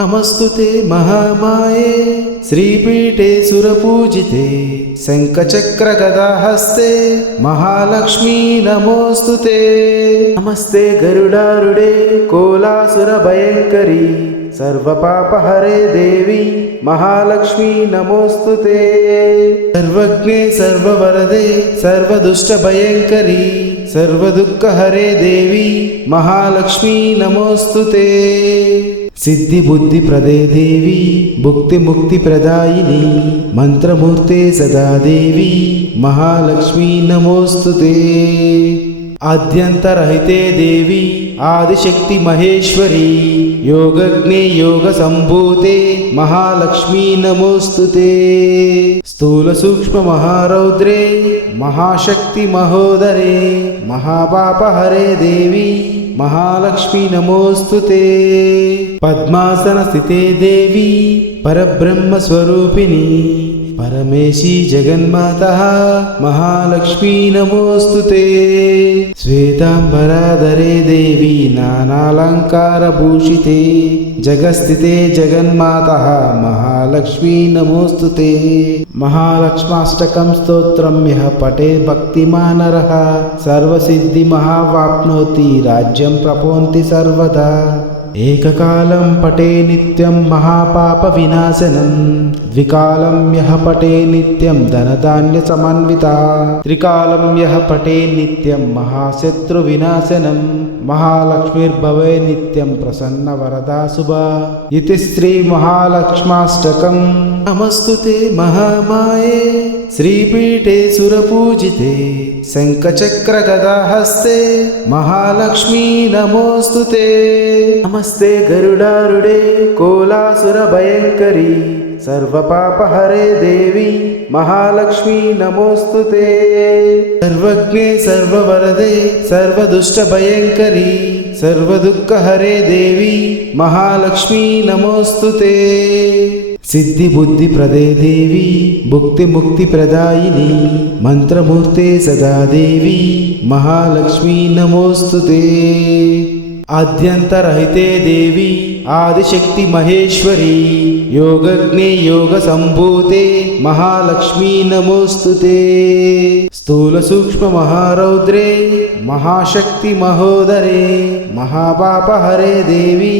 नमस्तुते महामाये श्रीपीठे सुरपूजिते शङ्खचक्रगदाहस्ते महालक्ष्मी नमोस्तुते। नमस्ते गरुडारूढे कोलासुरभयङ्करी सर्वपापहरे देवी महालक्ष्मी नमोस्तुते। सर्वज्ञे सर्ववरदे सर्वदुष्टभयङ्करी सर्वदुःखहरे देवी महालक्ष्मी नमोस्तुते। सिद्धि बुद्धि प्रदे देवी भुक्ति मुक्ति प्रदायिनी मंत्रमूर्ते सदा देवी महालक्ष्मी नमोस्तुते। आद्यंतरहिते देवी आदिशक्ति महेश्वरी योगज्ञे योग संभूते महालक्ष्मी नमोस्तुते। स्थूल सूक्ष्म महारौद्रे महाशक्ति महोदरे महापापहरे देवी महालक्ष्मी नमोस्तुते। पद्मासन स्थिते देवी परब्रह्म स्वरूपिणी परमेशी जगन्माता महालक्ष्मी नमोस्तुते। श्वेतांबराधरे देवी नानालंकार भूषिते जगस्थिते जगन्माता महालक्ष्मी नमोस्तुते। महालक्ष्माष्टकं स्तोत्रं यः पठे भक्तिमान् नरः सर्वसिद्धि महावाप्नोति राज्यं प्राप्नोति सर्वदा। एककालं पठे नित्यं महापाप विनाशनं द्विकालं यः पठे नित्यं धनधान्य समन्विता त्रिकालं यः पठे नित्यं महाशत्रु विनाशनं महालक्ष्मीर्भवे नित्यं प्रसन्न वरदा शुभा। इति श्री महालक्ष्माष्टकं। नमस्तुते महामाये श्रीपीठे सुरपूजिते शङ्खचक्रगदाहस्ते महालक्ष्मी नमोस्तुते। नमस्ते गरुडारूढे कोलासुरभयङ्करी सर्वपापहरे देवी महालक्ष्मी नमोस्तुते। सर्वज्ञे सर्ववरदे सर्वदुष्टभयङ्करी सर्वदुःखहरे देवी महालक्ष्मी नमोस्तुते। सिद्धि बुद्धि प्रदे देवी भुक्ति मुक्ति प्रदायिनी मंत्रमूर्ते सदा देवी महालक्ष्मी नमोस्तुते। आद्यंतरहिते देवी आदिशक्ति महेश्वरी योगज्ञे योग संभूते महालक्ष्मी नमोस्तुते। स्थूल सूक्ष्म महारौद्रे महाशक्ति महोदरे महापापहरे देवी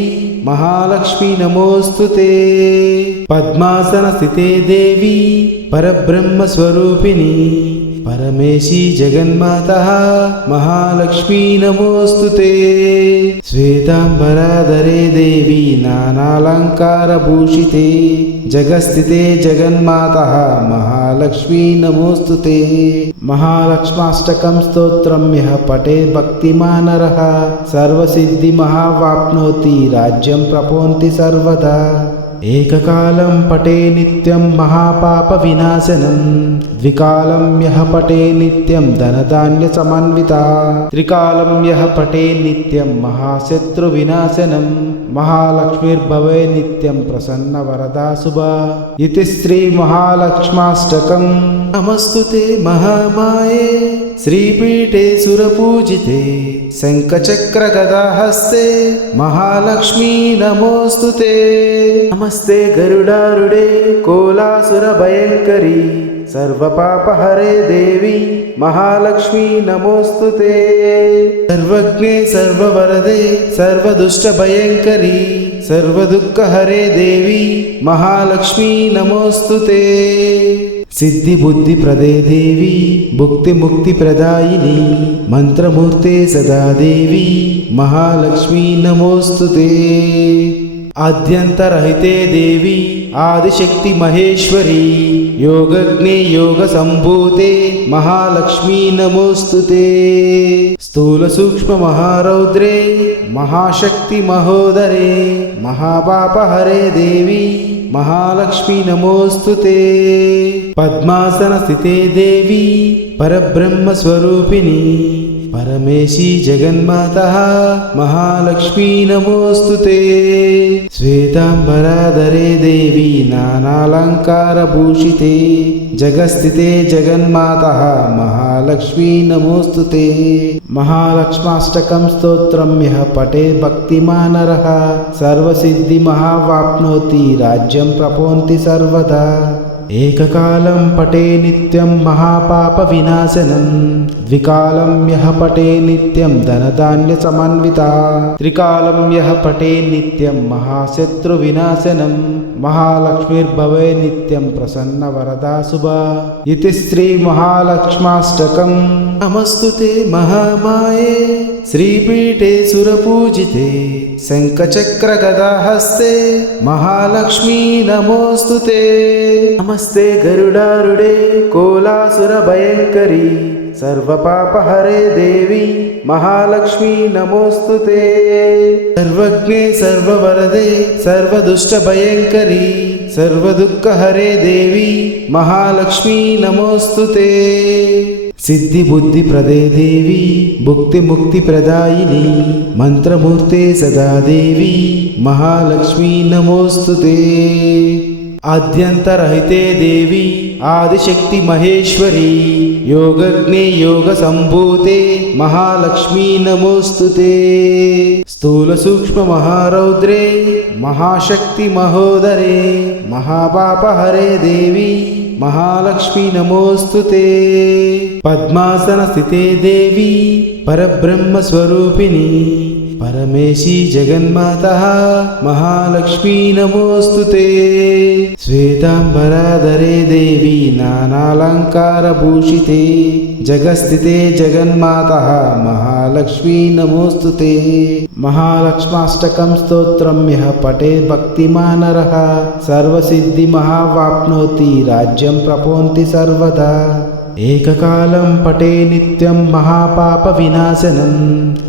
महालक्ष्मी नमोस्तुते। पद्मासन स्थिते देवी परब्रह्म स्वरूपिणी परमेशी जगन्माता महालक्ष्मी नमोस्तुते। श्वेतांबराधरे देवी नानालंकार भूषिते जगस्थिते जगन्माता महालक्ष्मी नमोस्तुते। महालक्ष्माष्टकं स्तोत्रं यः पठे भक्तिमान् नरः सर्वसिद्धि महावाप्नोति राज्यं प्राप्नोति सर्वदा। एककालं पठे नित्यं महापाप विनाशनं द्विकालं यः पठे नित्यं धनधान्य समन्विता त्रिकालं यः पठे नित्यं महाशत्रु विनाशनं महालक्ष्मीर्भवे नित्यं प्रसन्न वरदा शुभा। इति श्री महालक्ष्माष्टकं। नमस्तुते महामाये श्रीपीठे सुरपूजिते शङ्खचक्रगदाहस्ते महालक्ष्मी नमोस्तुते। नमस्ते गरुडारूढे कोलासुरभयङ्करी सर्वपापहरे देवी महालक्ष्मी नमोस्तुते। सर्वज्ञे सर्ववरदे सर्वदुष्टभयङ्करी सर्वदुःखहरे देवी महालक्ष्मी नमोस्तुते। सिद्धि बुद्धि प्रदे देवी भुक्ति मुक्ति प्रदायिनी मंत्रमूर्ते सदा देवी महालक्ष्मी नमोस्तुते। आद्यंतरहिते देवी आदिशक्ति महेश्वरी योगज्ञे योग संभूते महालक्ष्मी नमोस्तुते। स्थूल सूक्ष्म महारौद्रे महाशक्ति महोदरे महापापहरे देवी महालक्ष्मी नमोस्तुते। पद्मासन स्थिते देवी परब्रह्म स्वरूपिणी परमेशी जगन्माता महालक्ष्मी नमोस्तुते श्वेतांबराधरे देवी नानालंकारभूषिते जगस्थिते जगन्माता महालक्ष्मी नमोस्तुते महालक्ष्माष्टकं स्तोत्रं यः पठेत् भक्तिमान् नरः सर्वसिद्धिमहावाप्नोति राज्यं प्राप्नोति सर्वदा एककालं पठे नित्यं महापापविनाशनं द्विकालं यः पठे नित्यं धनधान्यसमन्वितः त्रिकालं यः पठे नित्यं महाशत्रुविनाशनं महालक्ष्मीर्भवे नित्यं प्रसन्नवरदा शुभा इति श्रीमहालक्ष्माष्टकं नमस्तुते महामाये श्रीपीठे सुरपूजिते शङ्खचक्रगदाहस्ते महालक्ष्मी नमोस्तुते नमस्ते गरुडारूढे कोलासुरभयङ्करी सर्वपापहरे देवी महालक्ष्मी नमोस्तुते सर्वज्ञे सर्ववरदे सर्वदुष्टभयङ्करी सर्वदुःखहरे देवी महालक्ष्मी नमोस्तुते सिद्धिबुद्धिप्रदे देवी भुक्तिमुक्तिप्रदायिनी मंत्रमूर्ते सदा देवी महालक्ष्मी नमोस्तुते आद्यन्तरहिते देवी आदिशक्ति महेश्वरी योगज्ञे योगसम्भूते महालक्ष्मी नमोस्तुते स्थूल सूक्ष्म महारौद्रे महाशक्ति महोदरे महापापहरे देवी महालक्ष्मी नमोस्तुते पद्मासन स्थिते देवी परब्रह्म स्वरूपिणी परमेशी जगन्माता महालक्ष्मी नमोस्तुते श्वेतांबराधरे देवी नानालंकारभूषिते जगस्थिते जगन्माता महालक्ष्मी नमोस्तुते महालक्ष्माष्टकं स्तोत्रं यः पठेत् भक्तिमान् नरः सर्वसिद्धिमहावाप्नोति राज्यं प्राप्नोति सर्वदा एककालं पठे नित्यं महापापविनाशनं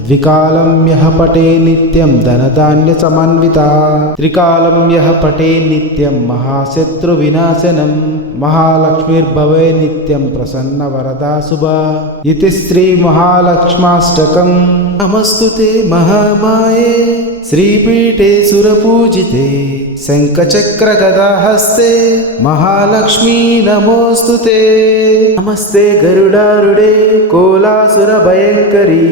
द्विकालं यः पठे नित्यं धनधान्यसमन्वितः त्रिकालं यः पठे नित्यं महाशत्रुविनाशनं महालक्ष्मीर्भवे नित्यं प्रसन्नवरदा शुभा इति श्रीमहालक्ष्माष्टकं नमस्तुते महामाये श्रीपीठे सुरपूजिते शङ्खचक्रगदाहस्ते महालक्ष्मी नमोस्तुते नमस्ते गरुडारूढे कोलासुरभयङ्करी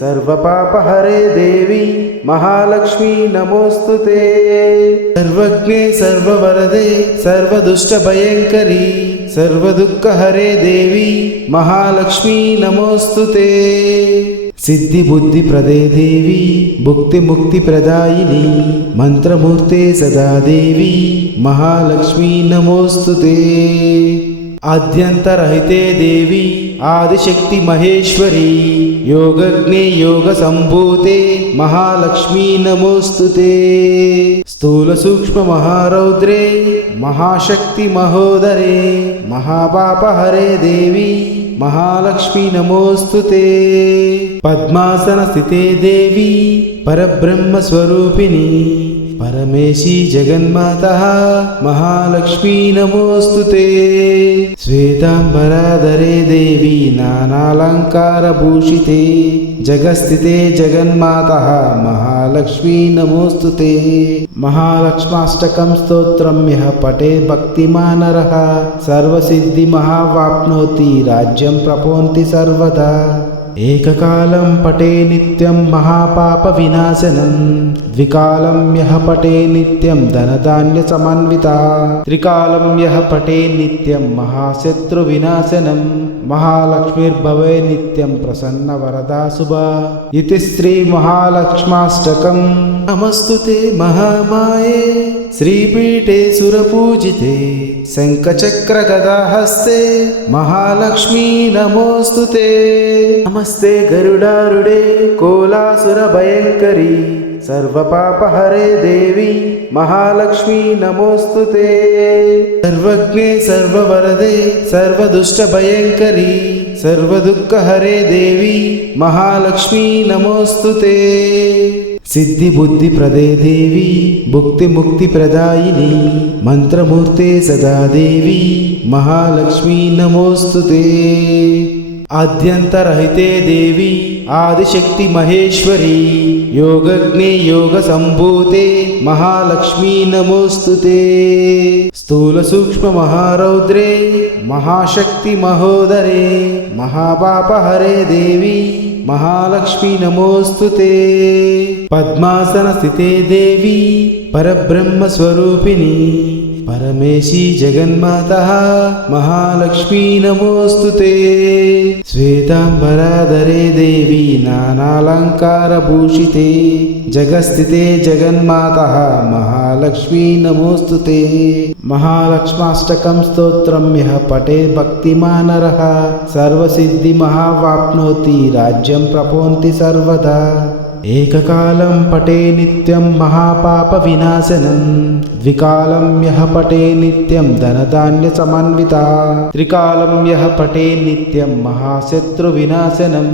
सर्वपापहरे देवी महालक्ष्मी नमोस्तुते सर्वज्ञे सर्ववरदे सर्वदुष्टभयङ्करी सर्वदुःखहरे देवी महालक्ष्मी नमोस्तुते सिद्धिबुद्धिप्रदे देवी भुक्तिमुक्तिप्रदायिनी मंत्रमूर्ते सदा देवी महालक्ष्मी नमोस्तुते आद्यन्तरहिते देवी आदिशक्ति महेश्वरी योगज्ञे योगसम्भूते महालक्ष्मी नमोस्तुते स्थूल सूक्ष्म महारौद्रे महाशक्ति महोदरे महापापहरे देवी महालक्ष्मी नमोस्तुते पद्मासन स्थिते देवी परब्रह्म स्वरूपिणी परमेशी जगन्माता महालक्ष्मी नमोस्तुते श्वेतांबराधरे देवी नानालंकारभूषिते जगस्थिते जगन्माता महालक्ष्मी नमोस्तुते महालक्ष्माष्टकं स्तोत्रं यः पठेत् भक्तिमान् नरः सर्वसिद्धिमहावाप्नोति राज्यं प्राप्नोति सर्वदा एककालं पठे नित्यं महापापविनाशनं द्विकालं यः पठे नित्यं धनधान्यसमन्वितः त्रिकालं यः पठे नित्यं महाशत्रुविनाशनं महालक्ष्मीर्भवे नित्यं प्रसन्नवरदा शुभा इति श्रीमहालक्ष्माष्टकं नमस्तुते महामाये श्रीपीठे सुरपूजिते शङ्खचक्रगदाहस्ते महालक्ष्मी नमोस्तुते नमस्ते गरुडारूढे कोलासुरभयङ्करी सर्वपापहरे देवी महालक्ष्मी नमोस्तुते सर्वज्ञे सर्ववरदे सर्वदुष्टभयङ्करी सर्वदुःखहरे देवी महालक्ष्मी नमोस्तुते सिद्धिबुद्धिप्रदे देवी भुक्तिमुक्तिप्रदायिनी मंत्रमूर्ते सदा देवी महालक्ष्मी नमोस्तुते ఆద్యంతరహితే దేవి ఆదిశక్తి మహేశ్వరి యోగజ్ఞే యోగ సంభూతే మహాలక్ష్మీ నమోస్తుతే స్థూల సూక్ష్మ మహారౌద్రే మహాశక్తి మహోదరే మహాపాపహరే దేవి మహాలక్ష్మీ నమోస్తుతే పద్మాసన స్థితే దేవి పరబ్రహ్మ స్వరూపిణి పరమేశీ జగన్మాత మహాలక్ష్మీ నమోస్తుతే శ్వేతాంబరాధరే దేవి నానాలంకారభూషితే జగస్థితే జగన్మాత మహాలక్ష్మీ నమోస్తుతే మహాలక్ష్మాష్టకం స్తోత్రం యః పఠే భక్తిమాన్ నరః సర్వసిద్ధి మహావాప్నోతి రాజ్యం ప్రపోంతి సర్వదా ఏకకాలం పఠే నిత్యం మహాపాప వినాశనం ద్వికాలం యః పఠే నిత్యం ధనధాన్య సమన్విత త్రికాలం యః పఠే నిత్యం మహాశత్రు వినాశనం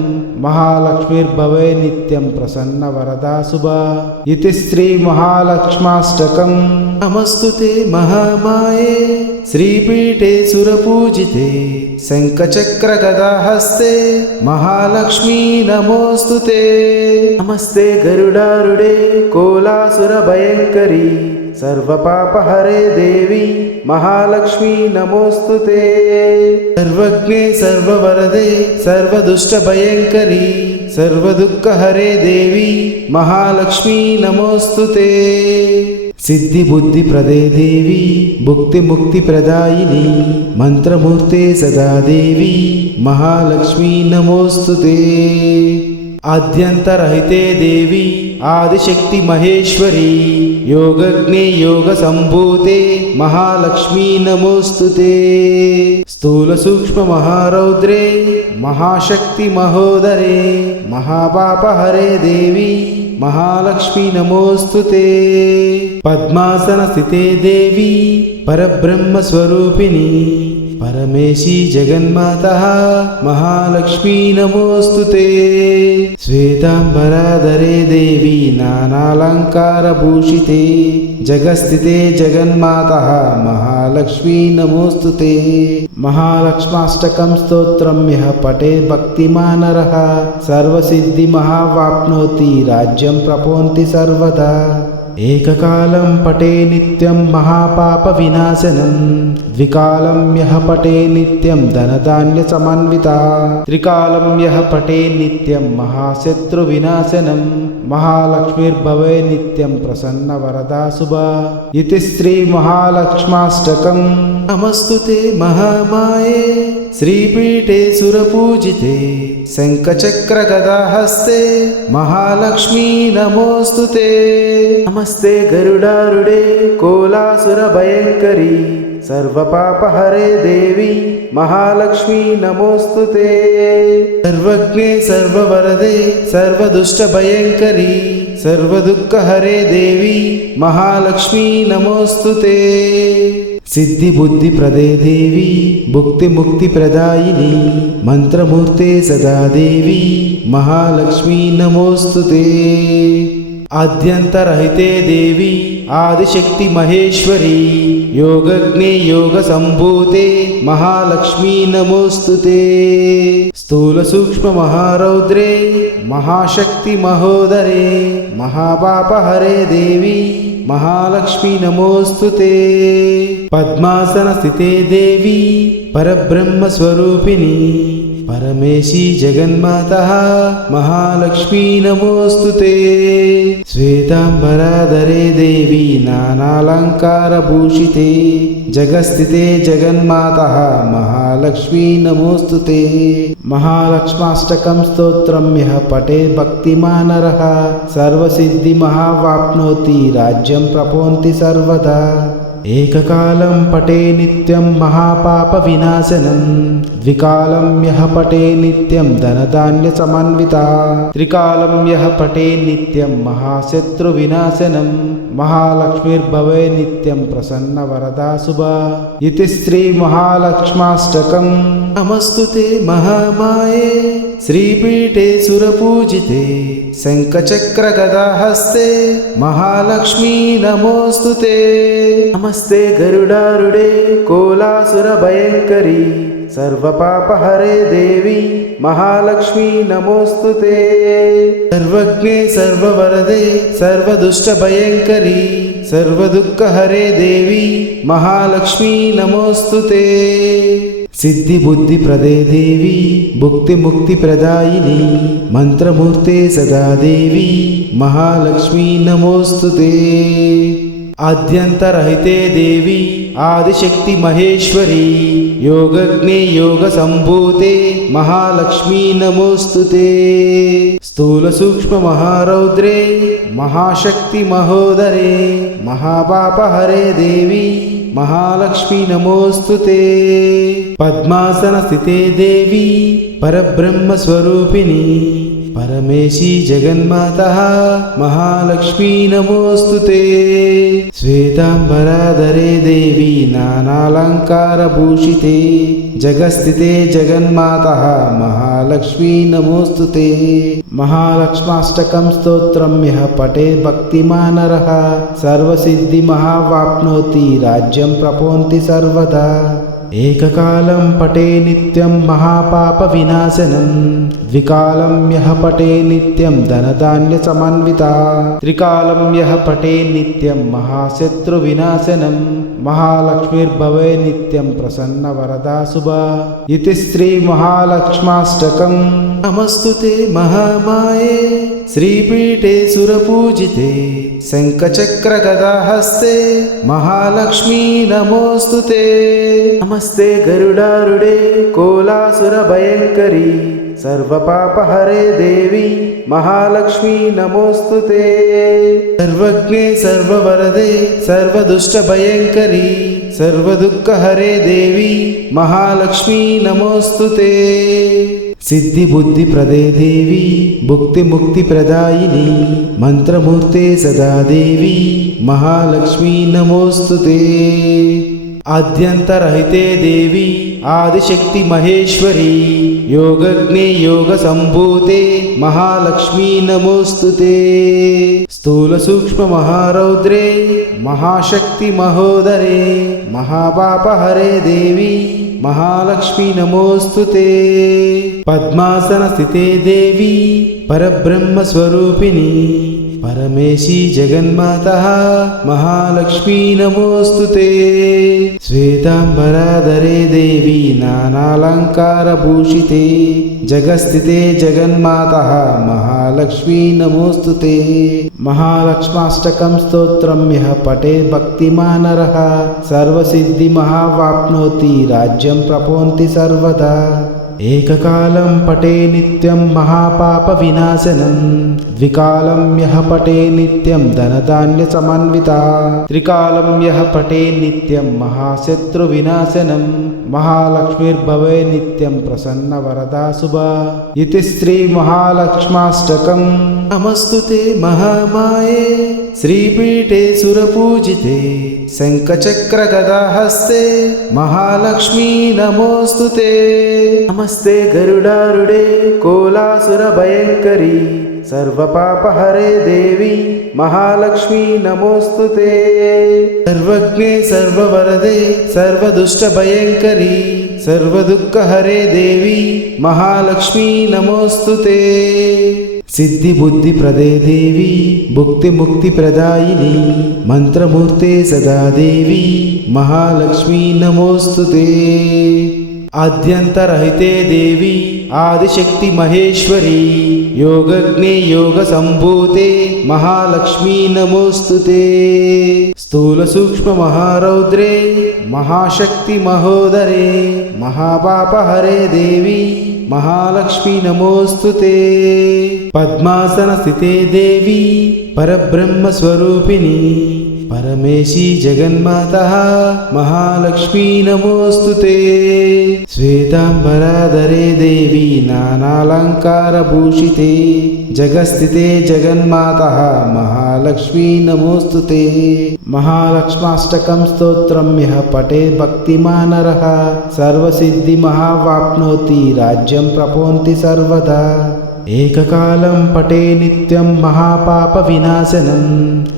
మహాలక్ష్మీర్భవే నిత్యం ప్రసన్న వరదా శుభా ఇతి శ్రీ మహాలక్ష్మాష్టకం నమస్తుతే మహామాయే శ్రీపీఠే సురపూజితే శంఖచక్ర గదాహస్తే మహాలక్ష్మీ నమోస్తుతే నమస్తే గరుడారుడే కోలాసుర భయంకరీ సర్వపాపహరే దేవి మహాలక్ష్మీ నమోస్తుతే సర్వజ్ఞే సర్వవరదే సర్వదుష్ట భయంకరీ సర్వదుఃఖహరే దేవి మహాలక్ష్మీ నమోస్తుతే సిద్ధి బుద్ధి ప్రదే దేవి భుక్తి ముక్తి ప్రదాయిని మంత్రమూర్తే సదా దేవి మహాలక్ష్మీ నమోస్తుతే ఆద్యంతరహితే దేవి ఆదిశక్తి మహేశ్వరి యోగజ్ఞే యోగ సంభూతే మహాలక్ష్మీ నమోస్తుతే స్థూల సూక్ష్మ మహారౌద్రే మహాశక్తి మహోదరే మహాపాపహరే దేవి మహాలక్ష్మీ నమోస్తుతే పద్మాసన స్థితే దేవి పరబ్రహ్మ స్వరూపిణి పరమేశీ జగన్మాత మహాలక్ష్మీ నమోస్తుతే శ్వేతాంబరాధరే దేవి నానాలంకారభూషితే జగస్థితే జగన్మాత మహాలక్ష్మీ నమోస్తుతే మహాలక్ష్మాష్టకం స్తోత్రం యః పఠే భక్తిమాన్ నరః సర్వసిద్ధి మహావాప్నోతి రాజ్యం ప్రపోంతి సర్వదా ఏకకాలం పఠే నిత్యం మహాపాప వినాశనం ద్వికాలం యః పఠే నిత్యం ధనధాన్య సమన్విత త్రికాలం యః పఠే నిత్యం మహాశత్రు వినాశనం మహాలక్ష్మీర్భవే నిత్యం ప్రసన్న వరదా శుభా ఇతి శ్రీ మహాలక్ష్మాష్టకం నమస్తుతే మహామాయే శ్రీపీఠే సురపూజితే శంఖచక్ర గదాహస్తే మహాలక్ష్మీ నమోస్తుతే నమస్తే గరుడారుడే కోలాసుర భయంకరీ సర్వపాపహరే దేవి మహాలక్ష్మీ నమోస్తుతే సర్వజ్ఞే సర్వవరదే సర్వదుష్ట భయంకరీ సర్వదుఃఖహరే దేవి మహాలక్ష్మీ నమోస్తుతే సిద్ధి బుద్ధి ప్రదే దేవి భుక్తి ముక్తి ప్రదాయిని మంత్రమూర్తే సదా దేవి మహాలక్ష్మీ నమోస్తుతే ఆద్యంతరహితే దేవి ఆదిశక్తి మహేశ్వరి యోగజ్ఞే యోగ సంభూతే మహాలక్ష్మీ నమోస్తుతే స్థూల సూక్ష్మ మహారౌద్రే మహాశక్తి మహోదరే మహాపాపహరే దేవి మహాలక్ష్మీ నమోస్తుతే పద్మాసన స్థితే దేవి పరబ్రహ్మ స్వరూపిణి పరమేశీ జగన్మాత మహాలక్ష్మీ నమోస్తుతే శ్వేతాంబరాధరే దేవి నానాలంకారభూషితే జగస్థితే జగన్మాత మహాలక్ష్మీ నమోస్తుతే మహాలక్ష్మాష్టకం స్తోత్రం యః పఠే భక్తిమాన్ నరః సర్వసిద్ధి మహావాప్నోతి రాజ్యం ప్రపోంతి సర్వదా ఏకకాలం పఠే నిత్యం మహాపాప వినాశనం ద్వికాలం యః పఠే నిత్యం ధనధాన్య సమన్విత త్రికాలం యః పఠే నిత్యం మహాశత్రు వినాశనం మహాలక్ష్మీర్భవే నిత్యం ప్రసన్న వరదా శుభా ఇతి శ్రీ మహాలక్ష్మాష్టకం నమస్తుతే మహామాయే శ్రీపీఠే సురపూజితే శంఖచక్ర గదాహస్తే మహాలక్ష్మీ నమోస్తుతే నమస్తే గరుడారుడే కోలాసుర భయంకరీ सर्वपापहरे देवी महालक्ष्मी नमोस्तुते। सर्वज्ञे सर्ववरदे सर्वदुष्टभयङ्करी सर्वदुःखहरे देवी महालक्ष्मी नमोस्तुते। सिद्धिबुद्धिप्रदे देवी भुक्तिमुक्तिप्रदायिनी मंत्रमूर्ते सदा देवी महालक्ष्मी नमोस्तुते। आद्यन्तरहिते देवी आदिशक्ति महेश्वरी योगज्ञे योगसम्भूते महालक्ष्मी नमोस्तुते। स्थूल सूक्ष्म महारौद्रे महाशक्ति महोदरे महापापहरे देवी महालक्ष्मी नमोस्तुते। पद्मासन स्थिते देवी परब्रह्म स्वरूपिणी परमेशी जगन्माता महालक्ष्मी नमोस्तुते। श्वेतांबराधरे देवी नानालंकारभूषिते जगस्थिते जगन्माता महालक्ष्मी नमोस्तुते। महालक्ष्माष्टकं स्तोत्रं यः पठे भक्तिमान् नरः सर्वसिद्धिमहावाप्नोति राज्यं प्राप्नोति सर्वदा। एककालं पठे नित्यं महापापविनाशनं द्विकालं यः पठे नित्यं धनधान्यसमन्विता त्रिकालं यः पठे नित्यं महाशत्रुविनाशनं महालक्ष्मीर्भवे नित्यं प्रसन्नवरदा शुभा। इति श्रीमहालक्ष्माष्टकं। नमस्तुते महामाये श्रीपीठे सुरपूजिते शङ्खचक्रगदाहस्ते महालक्ष्मी नमोस्तुते। नमस्ते गरुडारूढे कोलासुरभयङ्करी सर्वपापहरे देवी महालक्ष्मी नमोस्तुते। सर्वज्ञे सर्ववरदे सर्वदुष्टभयङ्करी सर्वदुःखहरे देवी महालक्ष्मी नमोस्तुते। सिद्धिबुद्धिप्रदे देवी भुक्तिमुक्तिप्रदायिनी मंत्रमूर्ते सदा देवी महालक्ष्मी नमोस्तुते। आद्यन्तरहिते देवी आदिशक्ति महेश्वरी योगज्ञे योगसम्भूते महालक्ष्मी नमोस्तुते। स्थूल सूक्ष्म महारौद्रे महाशक्ति महोदरे महापापहरे देवी महालक्ष्मी नमोस्तुते। पद्मासन स्थिते देवी परब्रह्म स्वरूपिणी परमेशी जगन्माता महालक्ष्मी नमोस्तुते। श्वेतांबराधरे देवी नानालंकारभूषिते जगस्थिते जगन्माता महालक्ष्मी नमोस्तुते। महालक्ष्माष्टकं स्तोत्रं यः पठे भक्तिमान् नरः सर्वसिद्धिमहावाप्नोति राज्यं प्राप्नोति सर्वदा। एककालं पठे नित्यं महापापविनाशनं द्विकालं यः पठे नित्यं धनधान्यसमन्विता त्रिकालं यः पठे नित्यं महाशत्रुविनाशनं महालक्ष्मीर्भवे नित्यं प्रसन्नवरदा शुभा। इति श्रीमहालक्ष्माष्टकं। नमस्तुते महामाये श्रीपीठे सुरपूजिते शङ्खचक्रगदाहस्ते महालक्ष्मी नमोस्तुते। नमस्ते गरुडारूढे कोलासुरभयङ्करी सर्वपापहरे देवी महालक्ष्मी नमोस्तुते। सर्वज्ञे सर्ववरदे सर्वदुष्टभयङ्करी सर्वदुःखहरे देवी महालक्ष्मी नमोस्तुते। सिद्धिबुद्धिप्रदे देवी भुक्तिमुक्तिप्रदायिनी मंत्रमूर्ते सदा देवी महालक्ष्मी नमोस्तुते। आद्यन्तरहिते देवी आदिशक्ति महेश्वरी योगज्ञे योगसम्भूते महालक्ष्मी नमोस्तुते। स्थूल सूक्ष्म महारौद्रे महाशक्ति महोदरे महापापहरे देवी महालक्ष्मी नमोस्तुते। पद्मासन स्थिते देवी परब्रह्म स्वरूपिणी परमेशी जगन्माता महालक्ष्मी नमोस्तुते। श्वेतांबराधरे देवी नानालंकारभूषिते जगस्थिते जगन्माता महालक्ष्मी नमोस्तुते। महालक्ष्माष्टकं स्तोत्रं यः पठे भक्तिमान् नरः सर्वसिद्धिमहावाप्नोति राज्यं प्राप्नोति सर्वदा। ఏకకాలం పటే నిత్యం మహాపాప వినాశనం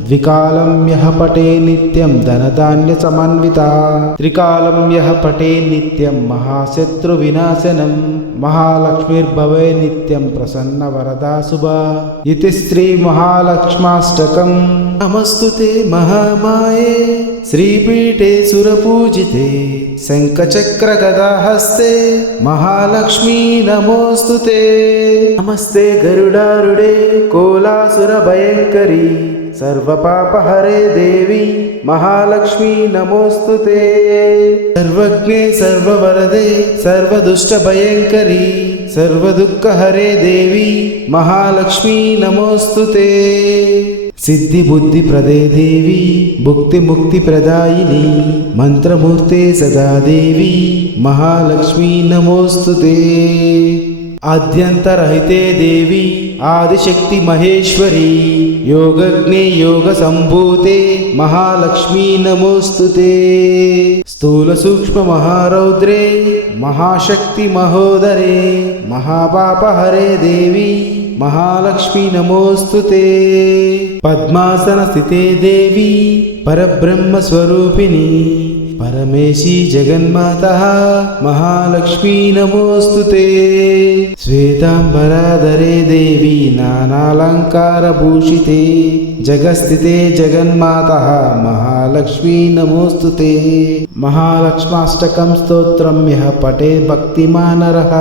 ద్వికాలం యః పటే నిత్యం ధనధాన్య సమన్విత త్రికాలం యః పటే నిత్యం మహాశత్రు వినాశనం మహాలక్ష్మీర్భవే నిత్యం ప్రసన్న వరదా శుభా ఇతి శ్రీ మహాలక్ష్మాష్టకం నమస్తుతే మహామాయే శ్రీపీఠే సురపూజితే శంఖచక్ర గదాహస్తే మహాలక్ష్మీ నమోస్తుతే నమస్తే గరుడారుడే కోలాసుర భయంకరీ సర్వపాపహరే దేవి మహాలక్ష్మీ నమోస్తుతే సర్వజ్ఞే సర్వవరదే సర్వదుష్ట భయంకరీ సర్వదుఃఖహరే దేవి మహాలక్ష్మీ నమోస్తుతే సిద్ధి బుద్ధి ప్రదే దేవి భుక్తి ముక్తి ప్రదాయిని మంత్రమూర్తే సదా దేవి మహాలక్ష్మీ నమోస్తుతే ఆద్యంతరహితే దేవి ఆదిశక్తి మహేశ్వరి యోగజ్ఞే యోగ సంభూతే మహాలక్ష్మీ నమోస్తుతే స్థూల సూక్ష్మ మహారౌద్రే మహాశక్తి మహోదరే మహాపాపహరే దేవి మహాలక్ష్మీ నమోస్తుతే పద్మాసన స్థితే దేవి పరబ్రహ్మ స్వరూపిణి పరమేశీ జగన్మాత మహాలక్ష్మీ నమోస్తుతే శ్వేతాంబరాధరే దేవి నానాలంకారభూషితే జగస్థితే జగన్మాత మహాలక్ష్మీ నమోస్తుతే మహాలక్ష్మాష్టకం స్తోత్రం యః పఠే భక్తిమాన్ నరః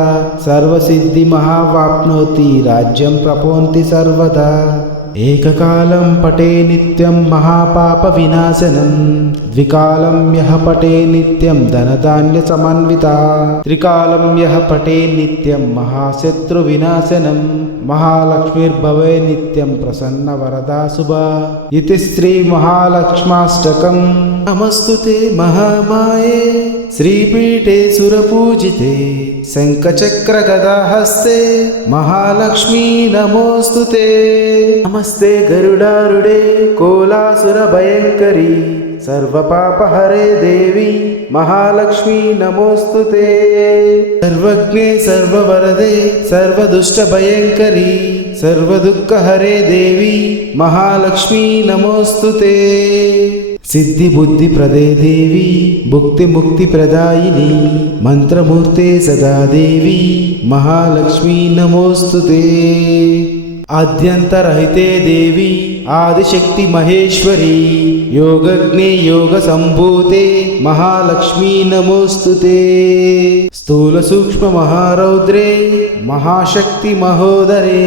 సర్వసిద్ధి మహావాప్నోతి రాజ్యం ప్రపోంతి సర్వదా ఏకకాలం పటే నిత్యం మహాపాప వినాశనం ద్వికాలం యః పటే నిత్యం ధనధాన్య సమన్విత త్రికాలం యః పటే నిత్యం మహాశత్రు వినాశనం మహాలక్ష్మీర్భవే నిత్యం ప్రసన్న వరదా శుభా ఇతి శ్రీ మహాలక్ష్మాష్టకం నమస్తుతే మహామాయే శ్రీపీఠే సురపూజితే శంఖచక్ర గదాహస్తే మహాలక్ష్మీ నమోస్తుతే నమస్తే గరుడారుడే కోలాసుర భయంకరీ సర్వపాపహరే దేవి మహాలక్ష్మీ నమోస్తుతే సర్వజ్ఞే సర్వవరదే సర్వదుష్ట భయంకరీ సర్వదుఃఖహరే దేవి మహాలక్ష్మీ నమోస్తుతే సిద్ధి బుద్ధి ప్రదే దేవి భుక్తి ముక్తి ప్రదాయిని మంత్రమూర్తే సదా దేవి మహాలక్ష్మీ నమోస్తుతే ఆద్యంతరహితే దేవి ఆదిశక్తి మహేశ్వరి యోగజ్ఞే యోగ సంభూతే మహాలక్ష్మీ నమోస్తుతే స్థూల సూక్ష్మ మహారౌద్రే మహాశక్తి మహోదరే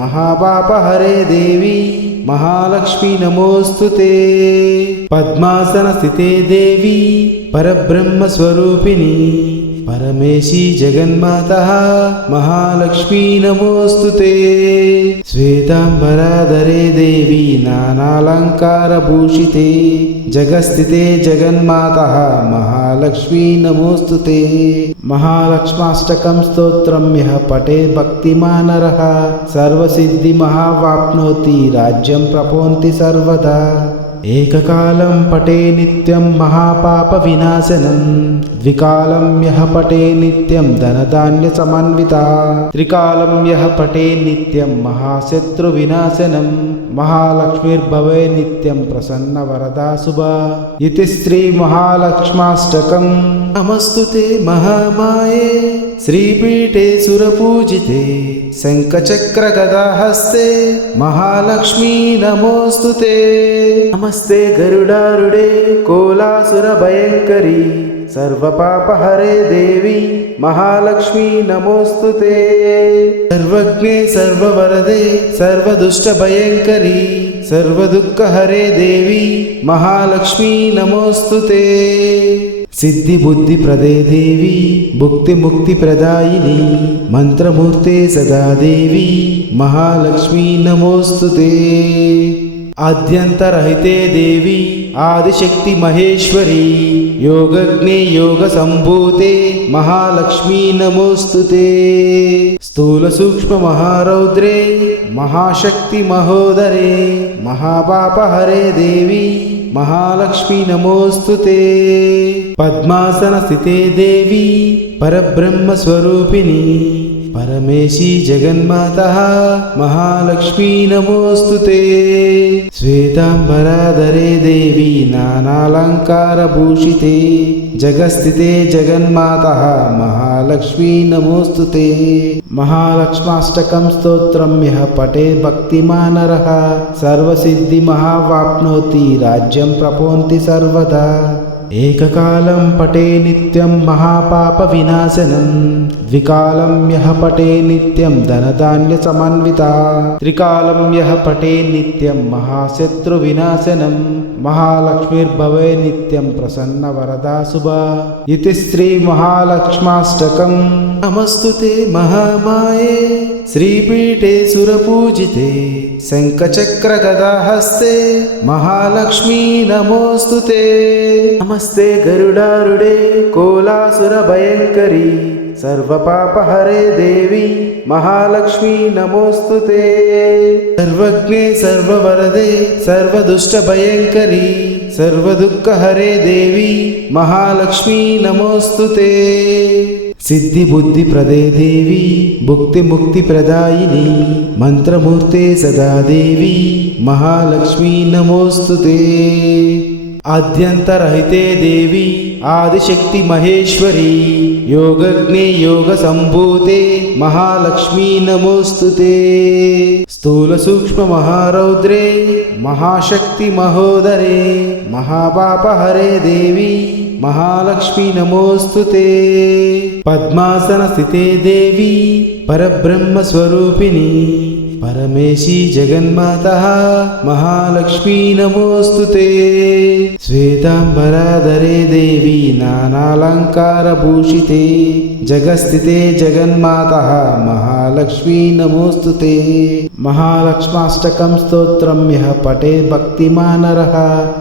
మహాపాపహరే దేవి మహాలక్ష్మీ నమోస్తుతే పద్మాసన స్థితే దేవి పరబ్రహ్మ స్వరూపిణి పరమేశీ జగన్మాత మహాలక్ష్మీ నమోస్తుతే శ్వేతాంబరాధరే దేవి నానాలంకారభూషితే జగస్థితే జగన్మాత మహాలక్ష్మీ నమోస్తుతే మహాలక్ష్మాష్టకం స్తోత్రం యః పఠే భక్తిమాన్ నరః సర్వసిద్ధి మహావాప్నోతి రాజ్యం ప్రపోంతి సర్వదా ఏకకాలం పటే నిత్యం మహాపాప వినాశనం ద్వికాలం యః పటే నిత్యం ధనధాన్య సమన్విత త్రికాలం యః పటే నిత్యం మహాశత్రు వినాశనం మహాలక్ష్మీర్భవే నిత్యం ప్రసన్న వరదా శుభా ఇతి శ్రీ మహాలక్ష్మాష్టకం నమస్తుతే మహామాయే శ్రీపీఠే సురపూజితే శంఖచక్ర గదాహస్తే మహాలక్ష్మీ నమోస్తుతే నమస్తే గరుడారుడే కోలాసుర భయంకరీ సర్వపాపహరే దేవి మహాలక్ష్మీ నమోస్తుతే సర్వజ్ఞే సర్వవరదే సర్వదుష్ట భయంకరీ సర్వదుఃఖహరే దేవి మహాలక్ష్మీ నమోస్తుతే సిద్ధి బుద్ధి ప్రదే దేవి భుక్తి ముక్తి ప్రదాయిని మంత్రమూర్తే సదా దేవి మహాలక్ష్మీ నమోస్తుతే ఆద్యంతరహితే దేవి ఆదిశక్తి మహేశ్వరి యోగజ్ఞే యోగ సంభూతే మహాలక్ష్మీ నమోస్తుతే స్థూల సూక్ష్మ మహారౌద్రే మహాశక్తి మహోదరే మహాపాపహరే దేవి మహాలక్ష్మీ నమోస్తుతే పద్మాసన స్థితే దేవి పరబ్రహ్మ స్వరూపిణి परमेशी जगन्माता महालक्ष्मी नमोस्तुते श्वेतांबराधरे देवी नानालंकारभूषिते जगस्थिते जगन्माता महालक्ष्मी नमोस्तुते महालक्ष्माष्टकं स्तोत्रं यः पठेत् भक्तिमान् नरः सर्वसिद्धिमहावाप्नोति राज्यं प्राप्नोति सर्वदा एककालं पठे नित्यं महापापविनाशनं द्विकालं यः पठे नित्यं धनधान्यसमन्विता त्रिकालं यः पठे नित्यं महाशत्रुविनाशनं महालक्ष्मीर्भवे नित्यं प्रसन्नवरदा शुभा इति श्रीमहालक्ष्माष्टकं नमस्तुते महामाये श्रीपीठे सुरपूजिते शङ्खचक्रगदाहस्ते महालक्ष्मी नमोस्तुते नमस्ते गरुडारूढे कोलासुरभयङ्करी सर्वपापहरे देवी महालक्ष्मी नमोस्तुते सर्वज्ञे सर्ववरदे सर्वदुष्टभयङ्करी सर्वदुःखहरे देवी महालक्ष्मी नमोस्तुते सिद्धिबुद्धिप्रदे देवी भुक्तिमुक्तिप्रदायिनी मन्त्रमूर्ते सदा देवी महालक्ष्मी नमोस्तुते आद्यन्तरहिते देवी आदिशक्ति महेश्वरी योगज्ञे योगसम्भूते महालक्ष्मी नमोस्तुते स्थूलसूक्ष्ममहारौद्रे महाशक्ति महोदरे महापापहरे देवी महालक्ष्मी नमोस्तुते पद्मासनस्थिते देवी परब्रह्मस्वरूपिणी परमेशी जगन्माता महालक्ष्मी नमोस्तुते श्वेतांबराधरे देवी नानालंकारभूषिते जगस्थिते जगन्माता महालक्ष्मी नमोस्तुते महालक्ष्माष्टकं स्तोत्रं यः पठेत् भक्तिमान् नरः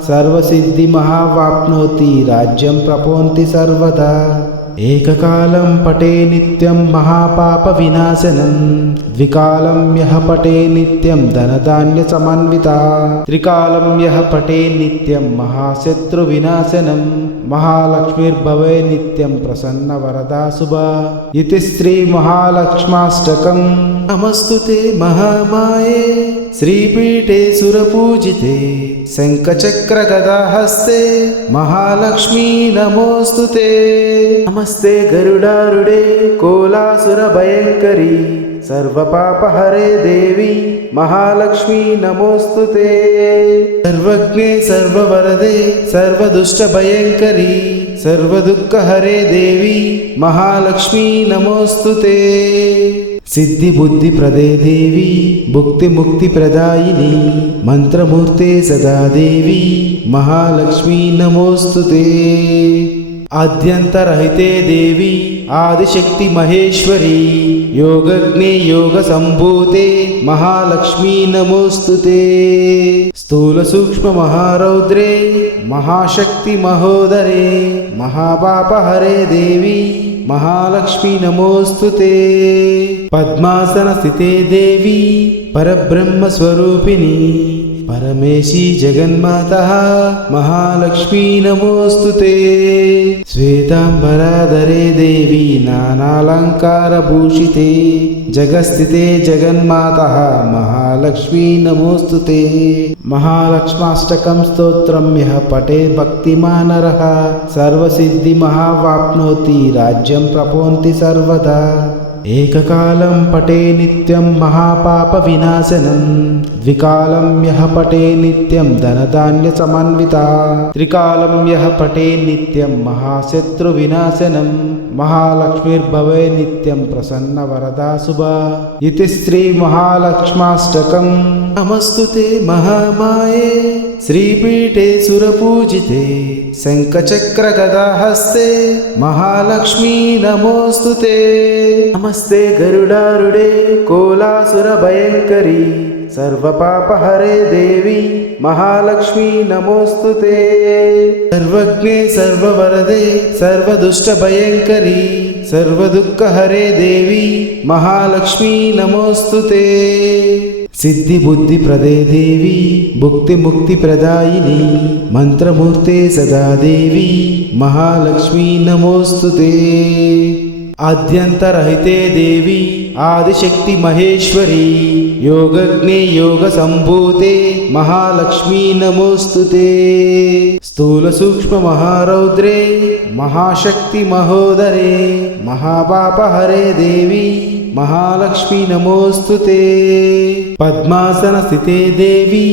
सर्वसिद्धिमहावाप्नोति राज्यं प्राप्नोति सर्वदा एककालं पठे नित्यं महापापविनाशनं द्विकालं यः पठे नित्यं धनधान्यसमन्विता त्रिकालं यः पठे नित्यं महाशत्रुविनाशनं महालक्ष्मीर्भवे नित्यं प्रसन्नवरदा शुभा इति श्रीमहालक्ष्माष्टकं नमस्तुते महामाये श्रीपीठे सुरपूजिते शङ्खचक्रगदाहस्ते महालक्ष्मी नमोस्तुते नमस्ते गरुडारूढे कोलासुरभयङ्करी सर्वपापहरे देवी महालक्ष्मी नमोस्तुते सर्वज्ञे सर्ववरदे सर्वदुष्टभयङ्करी सर्वदुःखहरे देवी महालक्ष्मी नमोस्तुते सिद्धिबुद्धिप्रदे देवी भुक्तिमुक्तिप्रदायिनी मन्त्रमूर्ते सदा देवी महालक्ष्मी नमोस्तुते आद्यन्तरहिते देवी आदिशक्ति महेश्वरी योगज्ञे योगसम्भूते महालक्ष्मी नमोस्तुते स्थूलसूक्ष्ममहारौद्रे महाशक्ति महोदरे महापापहरे देवी महालक्ष्मी नमोस्तुते पद्मासनस्थिते देवी परब्रह्मस्वरूपिणी परमेशी जगन्माता महालक्ष्मी नमोस्तुते श्वेतांबराधरे देवी नानालंकारभूषिते जगस्थिते जगन्माता महालक्ष्मी नमोस्तुते महालक्ष्माष्टकं स्तोत्रं यः पठेत् भक्तिमान् नरः सर्वसिद्धिमहावाप्नोति राज्यं प्राप्नोति सर्वदा एककालं पठे नित्यं महापापविनाशनं द्विकालं यः पठे नित्यं धनधान्यसमन्विता त्रिकालं यः पठे नित्यं महाशत्रुविनाशनं महालक्ष्मीर्भवे नित्यं प्रसन्नवरदा शुभा इति श्रीमहालक्ष्माष्टकं नमस्तुते महामाये श्रीपीठे सुरपूजिते शङ्खचक्रगदाहस्ते महालक्ष्मी नमोस्तुते नमस्ते गरुडारूढे कोलासुरभयङ्करी सर्वपापहरे देवी महालक्ष्मी नमोस्तुते सर्वज्ञे सर्ववरदे सर्वदुष्टभयङ्करी सर्वदुःखहरे देवी महालक्ष्मी नमोस्तुते सिद्धिबुद्धिप्रदे देवी भुक्तिमुक्तिप्रदायिनी मन्त्रमूर्ते सदा देवी महालक्ष्मी नमोस्तुते ఆద్యంతరహితే దేవి ఆదిశక్తి మహేశ్వరి యోగజ్ఞే యోగ సంభూతే మహాలక్ష్మీ నమోస్తుతే స్థూల సూక్ష్మ మహారౌద్రే మహాశక్తి మహోదరే మహాపాపహరే దేవి మహాలక్ష్మీ నమోస్తుతే పద్మాసన స్థితే దేవి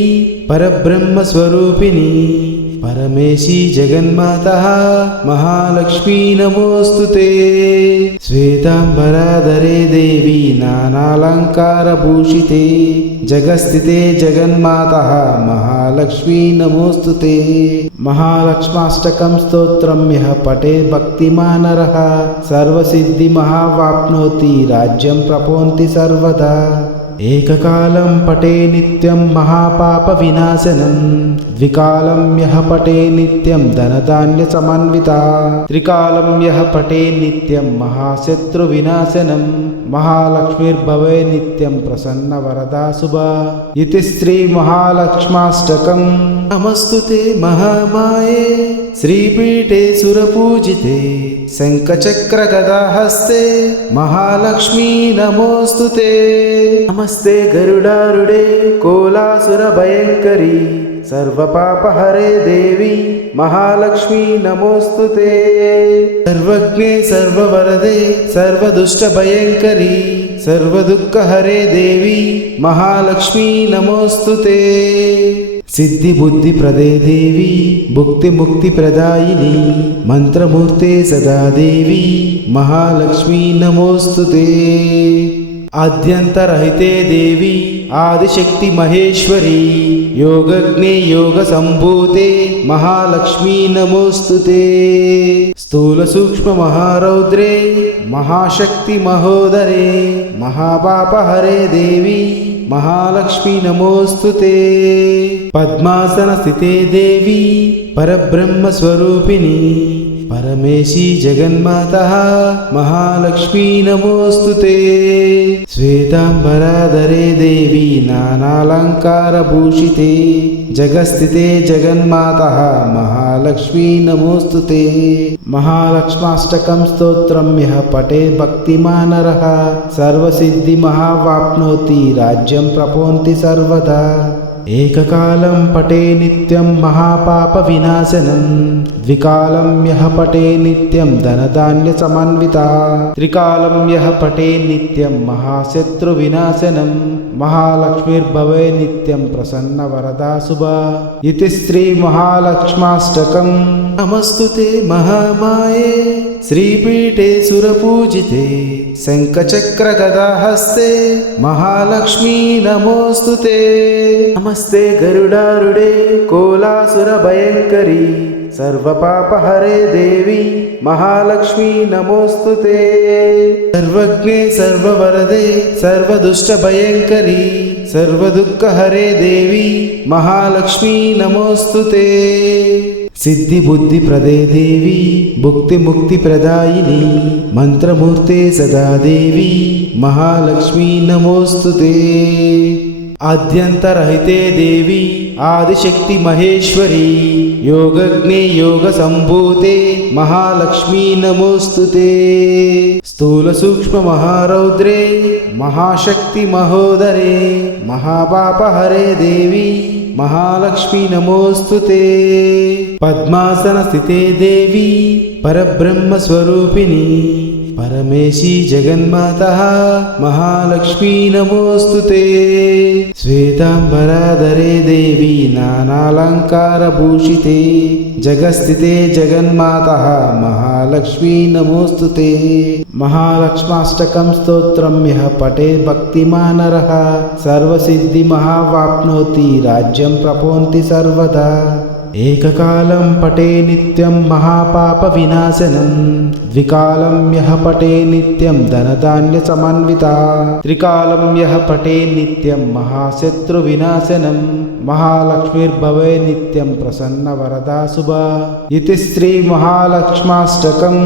పరబ్రహ్మ స్వరూపిణి పరమేశీ జగన్మాత మహాలక్ష్మీ నమోస్తుతే శ్వేతాంబరాధరే దేవి నానాలంకారభూషితే జగస్థితే జగన్మాత మహాలక్ష్మీ నమోస్తుతే మహాలక్ష్మాష్టకం స్తోత్రం యః పఠే భక్తిమాన్ నరః సర్వసిద్ధి మహావాప్నోతి రాజ్యం ప్రపోంతి సర్వదా ఏకకాలం పఠే నిత్యం మహాపాప వినాశనం ద్వికాలం యః పఠే నిత్యం ధనధాన్య సమన్విత త్రికాలం యః పఠే నిత్యం మహాశత్రు వినాశనం మహాలక్ష్మీర్భవే నిత్యం ప్రసన్న వరదా శుభా ఇతి శ్రీ మహాలక్ష్మాష్టకం నమస్తుతే మహామాయే శ్రీపీఠే సురపూజితే శంఖచక్ర గదాహస్తే మహాలక్ష్మీ నమోస్తుతే నమస్తే గరుడారుడే కోలాసుర భయంకరి సర్వపాపహరే దేవి మహాలక్ష్మీ నమోస్తుతే సర్వజ్ఞే సర్వవరదే సర్వదుష్ట భయంకరి సర్వదుఃఖహరే దేవి మహాలక్ష్మీ నమోస్తుతే సిద్ధి బుద్ధి ప్రదే దేవి భుక్తి ముక్తి ప్రదాయిని మంత్రమూర్తే సదా దేవి మహాలక్ష్మీ నమోస్తుతే ఆద్యంతరహితే దేవి ఆదిశక్తి మహేశ్వరి యోగజ్ఞే యోగ సంభూతే మహాలక్ష్మీ నమోస్తుతే స్థూల సూక్ష్మ మహారౌద్రే మహాశక్తి మహోదరే మహాపాపహరే దేవి మహాలక్ష్మీ నమోస్తుతే పద్మాసన స్థితే దేవి పరబ్రహ్మ స్వరూపిణి పరమేశీ జగన్మాత మహాలక్ష్మీ నమోస్తుతే శ్వేతాంబరాధరే దేవి నానాలంకారభూషితే జగస్థితే జగన్మాత మహాలక్ష్మీ నమోస్తుతే మహాలక్ష్మాష్టకం స్తోత్రం యః పఠే భక్తిమాన్ నరః సర్వసిద్ధి మహావాప్నోతి రాజ్యం ప్రపోంతి సర్వదా ఏకకాలం పఠే నిత్యం మహాపాప వినాశనం ద్వికాలం యః పఠే నిత్యం ధనధాన్య సమన్విత త్రికాలం యః పఠే నిత్యం మహాశత్రు వినాశనం మహాలక్ష్మీర్భవే నిత్యం ప్రసన్న వరదా శుభా ఇతి శ్రీ మహాలక్ష్మాష్టకం నమస్తుతే మహామాయే శ్రీపీఠే సురపూజితే శంఖచక్ర గదాహస్తే మహాలక్ష్మీ నమోస్తుతే నమస్తే గరుడారుడే కోలాసుర భయంకరి సర్వపాపహరే దేవి మహాలక్ష్మీ నమోస్తుతే సర్వజ్ఞే సర్వవరదే సర్వదుష్ట భయంకరి సర్వదుఃఖహరే దేవి మహాలక్ష్మీ నమోస్తుతే సిద్ధి బుద్ధి ప్రదే దేవి భుక్తి ముక్తి ప్రదాయిని మంత్రమూర్తే సదా దేవి మహాలక్ష్మీ నమోస్తుతే ఆద్యంతరహితే దేవి ఆదిశక్తి మహేశ్వరి యోగజ్ఞే యోగ సంభూతే మహాలక్ష్మీ నమోస్తుతే స్థూల సూక్ష్మ మహారౌద్రే మహాశక్తి మహోదరే మహాపాపహరే దేవి మహాలక్ష్మీ నమోస్తుతే పద్మాసన స్థితే దేవి పరబ్రహ్మ స్వరూపిణి పరమేశీ జగన్మాత మహాలక్ష్మీ నమోస్తుతే శ్వేతాంబరాధరే దేవి నానాలంకారభూషితే జగస్థితే జగన్మాత మహాలక్ష్మీ నమోస్తుతే మహాలక్ష్మాష్టకం స్తోత్రం యః పఠే భక్తిమాన్ నరః సర్వసిద్ధి మహావాప్నోతి రాజ్యం ప్రపోంతి సర్వదా ఏకకాలం పఠే నిత్యం మహాపాప వినాశనం ద్వికాలం యః పఠే నిత్యం ధనధాన్య సమన్విత త్రికాలం యః పఠే నిత్యం మహాశత్రు వినాశనం మహాలక్ష్మీర్భవే నిత్యం ప్రసన్న వరదా శుభా ఇతి శ్రీ మహాలక్ష్మాష్టకం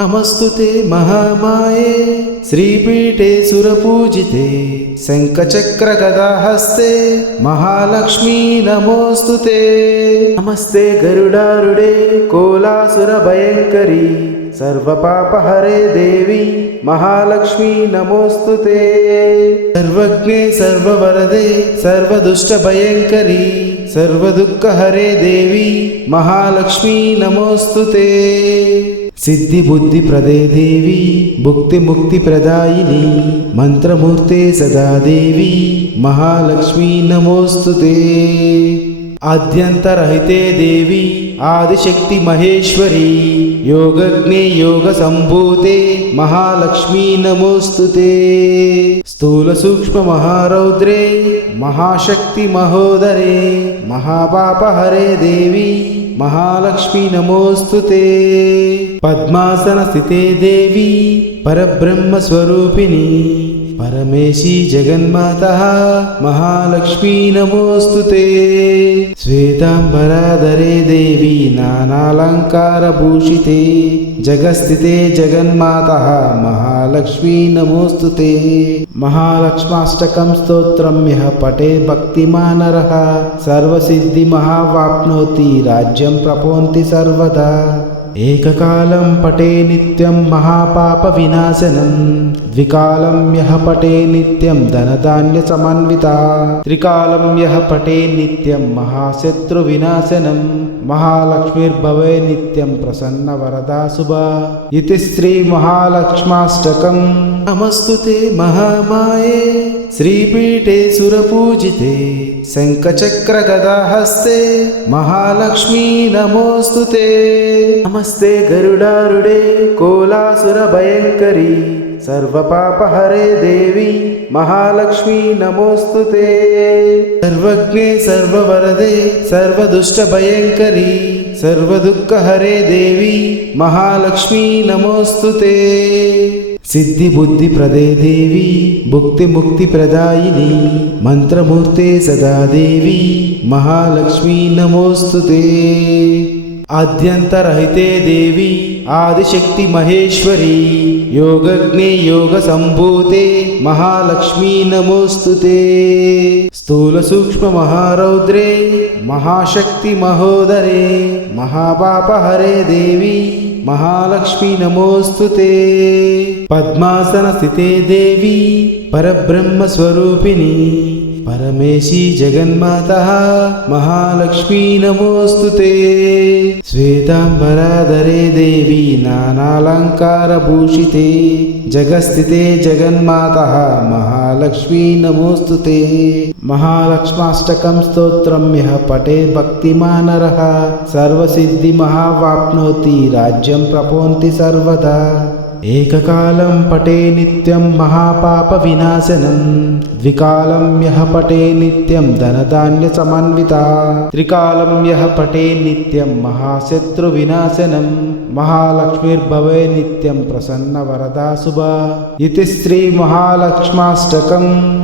నమస్తుతే మహామాయే శ్రీపీఠే సురపూజితే శంఖచక్ర గదాహస్తే మహాలక్ష్మీ నమోస్తుతే నమస్తే గరుడారుడే కోలాసుర భయంకరి सर्वपापहरे देवी महालक्ष्मी नमोस्तुते। सर्वज्ञे सर्ववरदे सर्वदुष्टभयङ्करी सर्वदुःखहरे देवी महालक्ष्मी नमोस्तुते। सिद्धिबुद्धिप्रदे देवी भुक्तिमुक्तिप्रदायिनी मंत्रमूर्ते सदा देवी महालक्ष्मी नमोस्तुते। आद्यन्तरहिते देवी आदिशक्ति महेश्वरी योगज्ञे योगसम्भूते महालक्ष्मी नमोस्तुते। स्थूल सूक्ष्म महारौद्रे महाशक्ति महोदरे महापापहरे देवी महालक्ष्मी नमोस्तुते। पद्मासन स्थिते देवी परब्रह्म स्वरूपिणी परमेशी जगन्माता महालक्ष्मी नमोस्तुते। श्वेतांबराधरे देवी नानालंकारभूषिते जगस्थिते जगन्माता महालक्ष्मी नमोस्तुते। महालक्ष्माष्टकं स्तोत्रं यः पठे भक्तिमान् नरः सर्वसिद्धिमहावाप्नोति राज्यं प्राप्नोति सर्वदा। एककालं पठे नित्यं महापापविनाशनं द्विकालं यः पठे नित्यं धनधान्यसमन्विता त्रिकालं यः पठे नित्यं महाशत्रुविनाशनं महालक्ष्मीर्भवे नित्यं प्रसन्नवरदा शुभा। इति श्रीमहालक्ष्माष्टकं। नमस्तुते महामाये श्रीपीठे सुरपूजिते शङ्खचक्रगदाहस्ते महालक्ष्मी नमोस्तुते। नमस्ते गरुडारूढे कोलासुरभयङ्करी सर्वपापहरे देवी महालक्ष्मी नमोस्तुते। सर्वज्ञे सर्ववरदे सर्वदुष्टभयङ्करी सर्वदुःखहरे देवी महालक्ष्मी नमोस्तुते। सिद्धिबुद्धिप्रदे देवी भुक्तिमुक्तिप्रदायिनी मंत्रमूर्ते सदा देवी महालक्ष्मी नमोस्तुते। आद्यन्तरहिते देवी आदिशक्ति महेश्वरी योगज्ञे योगसम्भूते महालक्ष्मी नमोस्तुते। स्थूल सूक्ष्म महारौद्रे महाशक्ति महोदरे महापापहरे देवी महालक्ष्मी नमोस्तुते। पद्मासन स्थिते देवी परब्रह्म स्वरूपिणी परमेशी जगन्माता महालक्ष्मी नमोस्तुते। श्वेतांबराधरे देवी नानालंकारभूषिते जगस्थिते जगन्माता महालक्ष्मी नमोस्तुते। महालक्ष्माष्टकं स्तोत्रं यः पठे भक्तिमान् नरः सर्वसिद्धिमहावाप्नोति राज्यं प्राप्नोति सर्वदा। एककालं पठे नित्यं महापापविनाशनं द्विकालं यः पठे नित्यं धनधान्यसमन्विता त्रिकालं यः पठे नित्यं महाशत्रुविनाशनं महालक्ष्मीर्भवे नित्यं प्रसन्नवरदा शुभा। इति श्रीमहालक्ष्माष्टकम्।